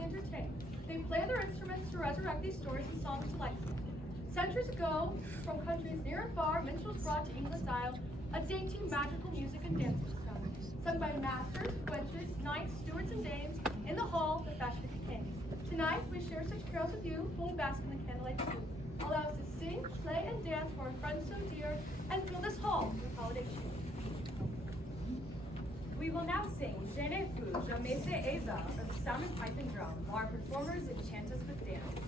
wonderfully entertained. They play their instruments to resurrect these stories and songs to life. Centuries ago, from countries near and far, minstrels brought to England's Isle a dainty magical music and dance sung by masters, wenches, knights, stewards, and dames in the hall the fashion became. Tonight, we share such carols with you, while we bask in the candlelight too. Allow us to sing, play, and dance for our friends so dear, and fill this hall with holiday cheer. We will now sing Je ne fus jamais fait Eva of the sound of pipe and drum, while our performers enchant us with dance.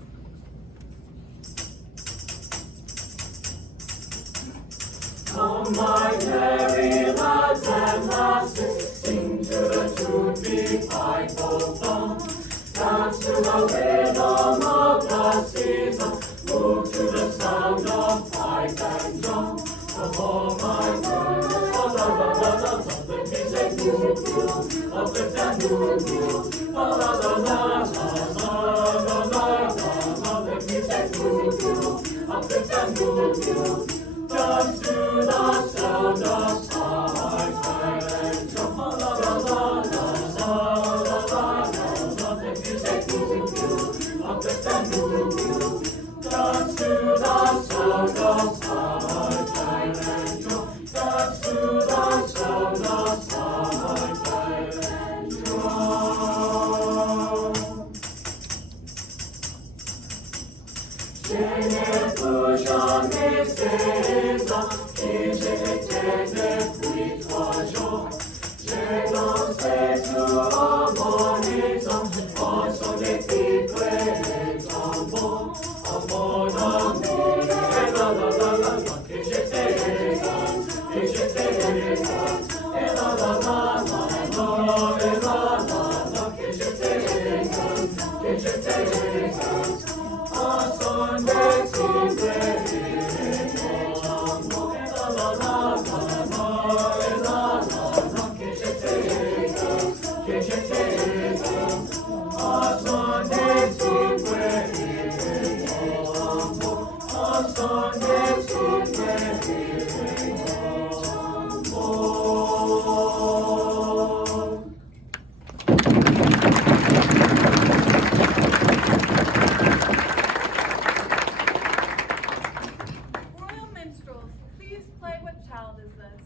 Come, my merry lads and lasses, sing to the tune, be pipe o' fun. Dance to the rhythm of the season, move to the sound of pipe and drum. Oh, my merry lads, let me say moo, uplift and moo, la la la la la la la, let me say moo, uplift and moo. Dance to the sound of pipe and drum. La la la la la la la. Let me say moo, uplift and moo. Dance to the sound of pipe and drum. Dance to the sound of pipe and drum. Je ne fus jamais César, et je ne puis trois jours. Je dansais tout en bonisant, en son équipe et tambour. En mon ami, et la la la la la, et j'étais et la la la la la, et la la la, et j'étais en son équipe et tambour. Et la la la la la, et la la la, que j'étais en son équipe et tambour. En son équipe et tambour. Royal minstrels, please play What Child Is This?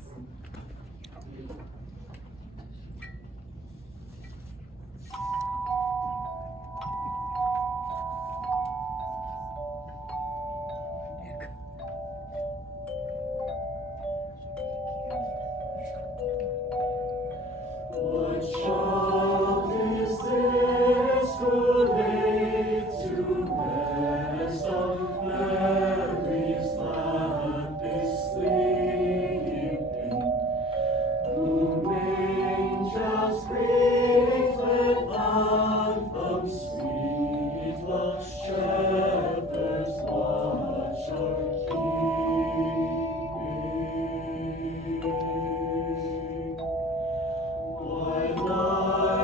What child is this who laid to rest on Mary's lap is sleeping? Whom angels greet with anthems sweet, lost shepherds watch are keeping. Why lie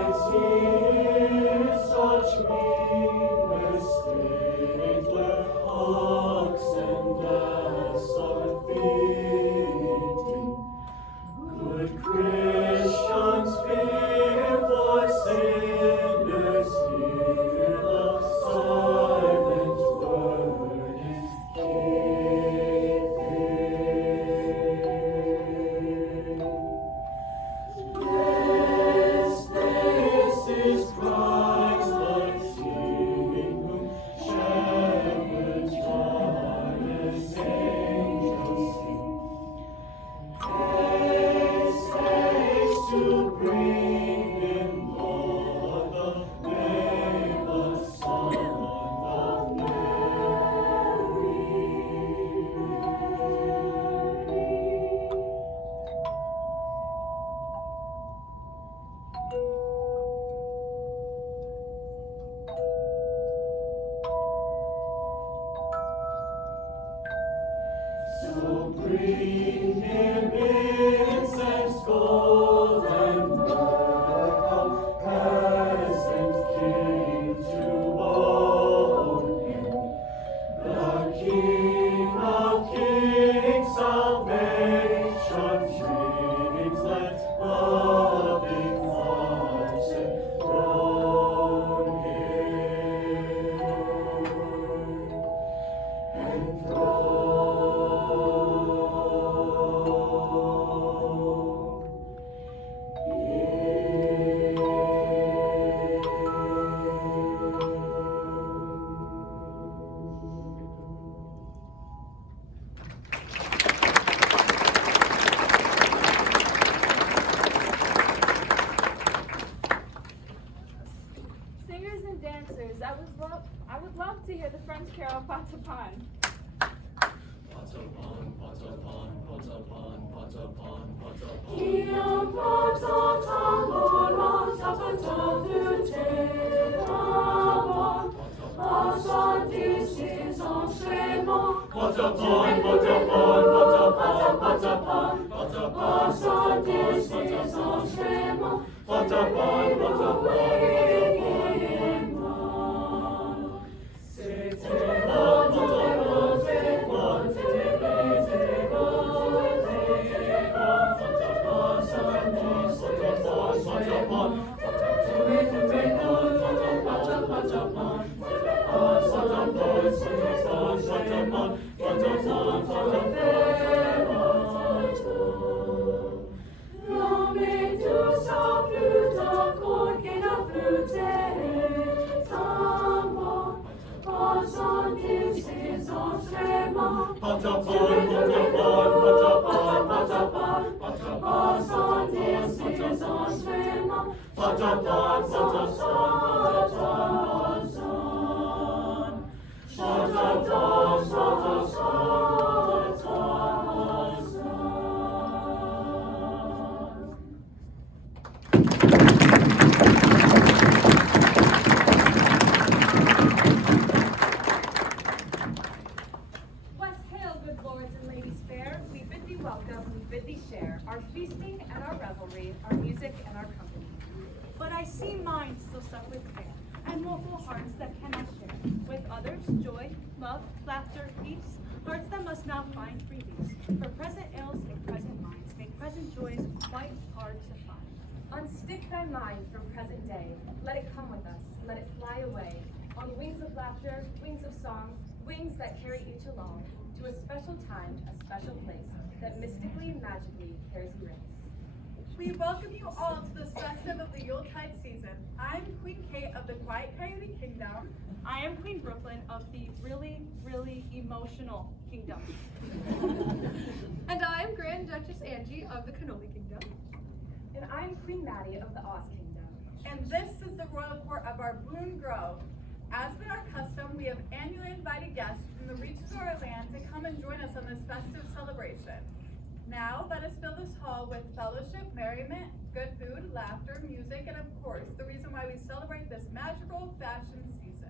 would love to hear the French carol Patapan. Patapan, Patapan, Patapan, Patapan, Patapan. Qui emporte en volant sa petite flûte là-bas, passant d'ici son chemin. Patapan, Patapan, Patapan, Patapan, Patapan, Passant d'ici son chemin. Patapan, Patapan. C'était bon, c'était bon, c'était bon, c'était bon, c'était bon, c'était bon. L'homme est tout sans flûte, encore qu'il a flûté, tant bon, passant d'ici son chemin. Patapan, Patapan, Patapan, Patapan, Passant d'ici son chemin. Patapan, Bless hail, good lords and ladies fair. We bid thee welcome, we bid thee share our feasting and our revelry, our music and our company. But I see minds still stuck with care, and woeful hearts that cannot share. With others, joy, love, laughter, peace, hearts that must now find release. For present ills and present minds make present joys quite hard to find. Unstick thy mind from present day. Let it come with us, let it fly away. On wings of laughter, wings of song, wings that carry each along to a special time, a special place that mystically and magically carries you race. We welcome you all to this festive of the Yuletide season. I'm Queen Kate of the Quiet Coyote Kingdom. I am Queen Brooklyn of the really, really emotional kingdom. And I am Grand Duchess Angie of the Cannoli Kingdom. And I am Queen Maddie of the Oz Kingdom. And this is the royal court of our Boone Grove. As been our custom, we have annually invited guests from the reaches of our land to come and join us on this festive celebration. Now, let us fill this hall with fellowship, merriment, good food, laughter, music, and of course, the reason why we celebrate this magical fashion season.